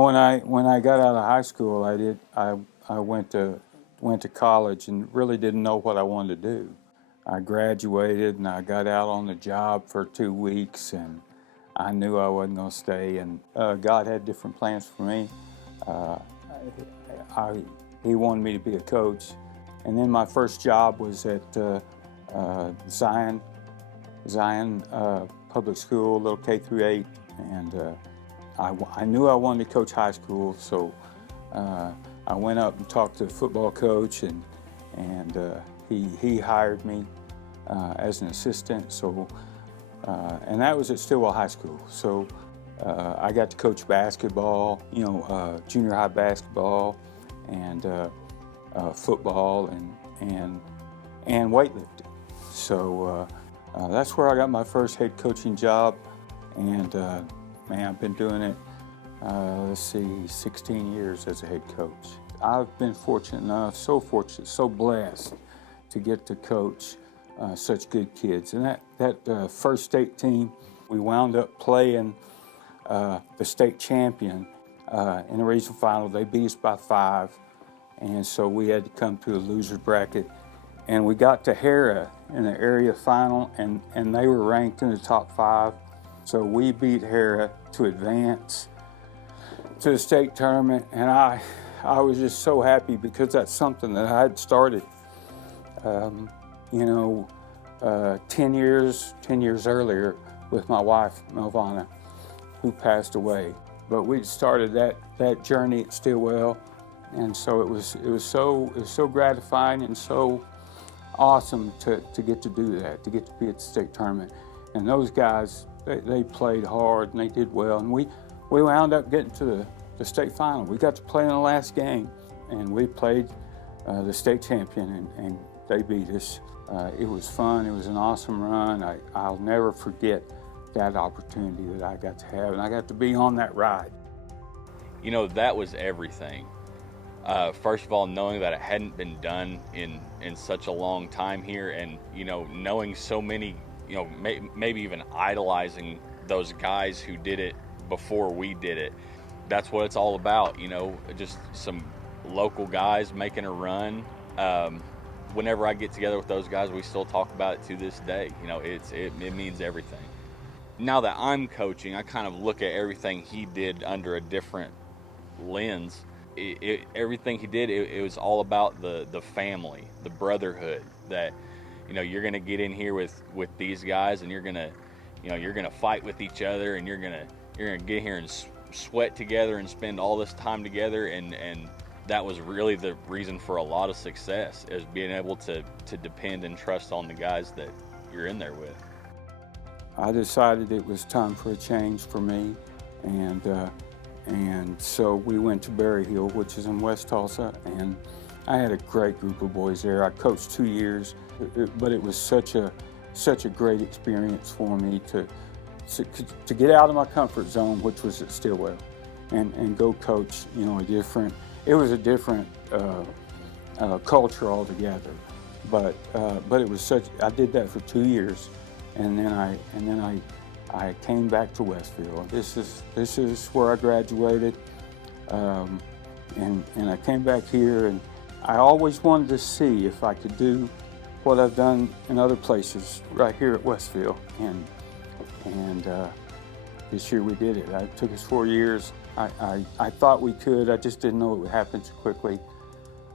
when I got out of high school, I went to college and really didn't know what I wanted to do. I graduated and I got out on the job for 2 weeks, and I knew I wasn't going to stay. And God had different plans for me. Uh, He wanted me to be a coach, and then my first job was at Zion Public School, little K through 8, and I knew I wanted to coach high school, so I went up and talked to the football coach, and he hired me as an assistant. So and that was at Stilwell High School. So I got to coach basketball, junior high basketball, and football and weightlifting. So that's where I got my first head coaching job, and man, I've been doing it, 16 years as a head coach. I've been fortunate enough, so blessed to get to coach such good kids. And that first state team, we wound up playing the state champion in the regional final. They beat us by 5, and so we had to come to a loser's bracket. And we got to Hera in the area final, and they were ranked in the top 5. So we beat Hera to advance to the state tournament, and I was just so happy because that's something that I had started, 10 years earlier with my wife, Melvana, who passed away. But we started that journey at Stilwell, and so it was so gratifying and so awesome to get to do that, to get to be at the state tournament. And those guys, they played hard and they did well, and we wound up getting to the state final. We got to play in the last game, and we played the state champion, and they beat us. It was fun. It was an awesome run. I'll never forget that opportunity that I got to have, and I got to be on that ride. That was everything. First of all, knowing that it hadn't been done in such a long time here, and knowing so many, maybe even idolizing those guys who did it before we did it. That's what it's all about, just some local guys making a run. Whenever I get together with those guys, we still talk about it to this day. It means everything. Now that I'm coaching, I kind of look at everything he did under a different lens. Everything he did, it was all about the family, the brotherhood, that you're gonna get in here with these guys, and you're gonna fight with each other, and you're gonna get here and sweat together and spend all this time together, and that was really the reason for a lot of success, is being able to depend and trust on the guys that you're in there with. I decided it was time for a change for me, and so we went to Berry Hill, which is in West Tulsa, and I had a great group of boys there. I coached 2 years, but it was such a great experience for me to get out of my comfort zone, which was at Stilwell, and go coach, it was a different culture altogether, but it was I did that for 2 years, and then I came back to Westville. This is where I graduated, and I came back here, and I always wanted to see if I could do what I've done in other places right here at Westville, and this year we did it. It took us 4 years. I thought we could. I just didn't know it would happen so quickly.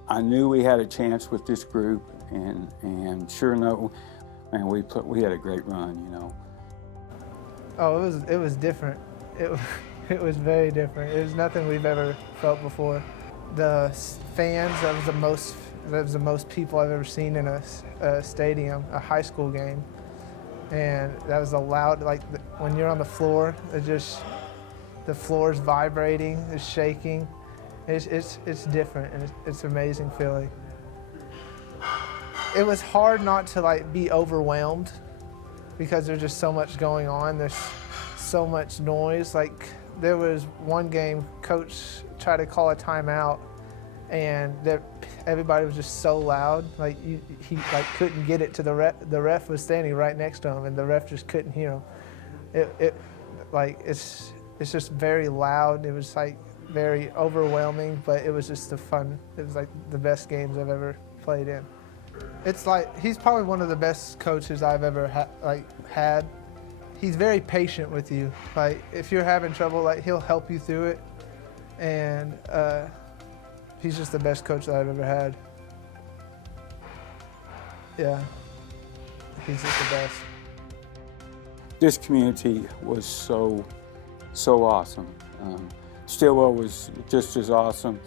I knew we had a chance with this group, and sure enough, man, we had a great run, Oh, it was different. It was very different. It was nothing we've ever felt before. The fans, that was the most people I've ever seen in a stadium, a high school game. And that was loud, when you're on the floor, the floor's vibrating, it's shaking. It's different, and it's an amazing feeling. It was hard not to be overwhelmed, because there's just so much going on. There's so much noise. There was one game, coach tried to call a timeout, and everybody was just so loud. He couldn't get it to the ref. The ref was standing right next to him, and the ref just couldn't hear him. It's just very loud. It was very overwhelming, but it was just it was like the best games I've ever played in. It's like, he's probably one of the best coaches I've ever had. He's very patient with you. Like, if you're having trouble, like, he'll help you through it. And he's just the best coach that I've ever had. Yeah, he's just the best. This community was so awesome. Stilwell was just as awesome.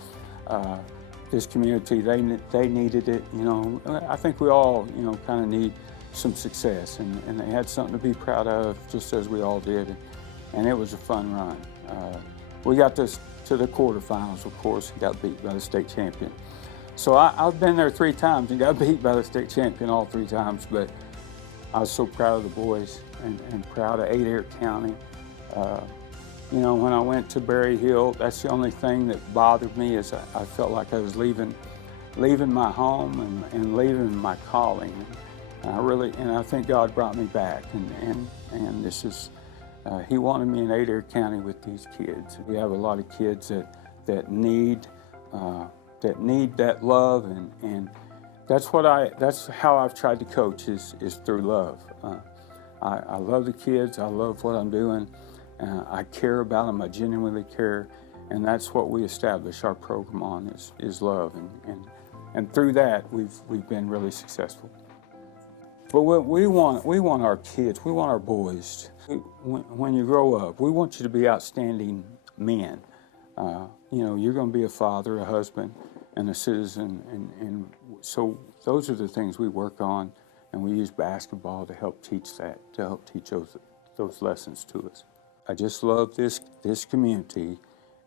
This community, they needed it. You know, I think we all, you know, kind of need some success, and they had something to be proud of, just as we all did. And it was a fun run. We got to the quarterfinals, of course, and got beat by the state champion. So I've been there 3 times and got beat by the state champion all 3 times, but I was so proud of the boys and proud of Adair County. You know, when I went to Berry Hill, that's the only thing that bothered me, is I felt like I was leaving my home and leaving my calling. And I think God brought me back, and this is, He wanted me in Adair County with these kids. We have a lot of kids that need that love, and that's how I've tried to coach, is through love. I love the kids. I love what I'm doing. I care about them. I genuinely care, and that's what we establish our program on, is love, and through that we've been really successful. But what we want our kids, we want our boys. When you grow up, we want you to be outstanding men. You know, you're going to be a father, a husband, and a citizen, and so those are the things we work on, and we use basketball to help teach that, to help teach those lessons to us. I just love this community,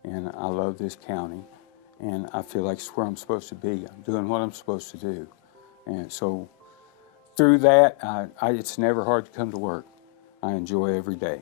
and I love this county, and I feel like it's where I'm supposed to be. I'm doing what I'm supposed to do, and so through that, it's never hard to come to work. I enjoy every day.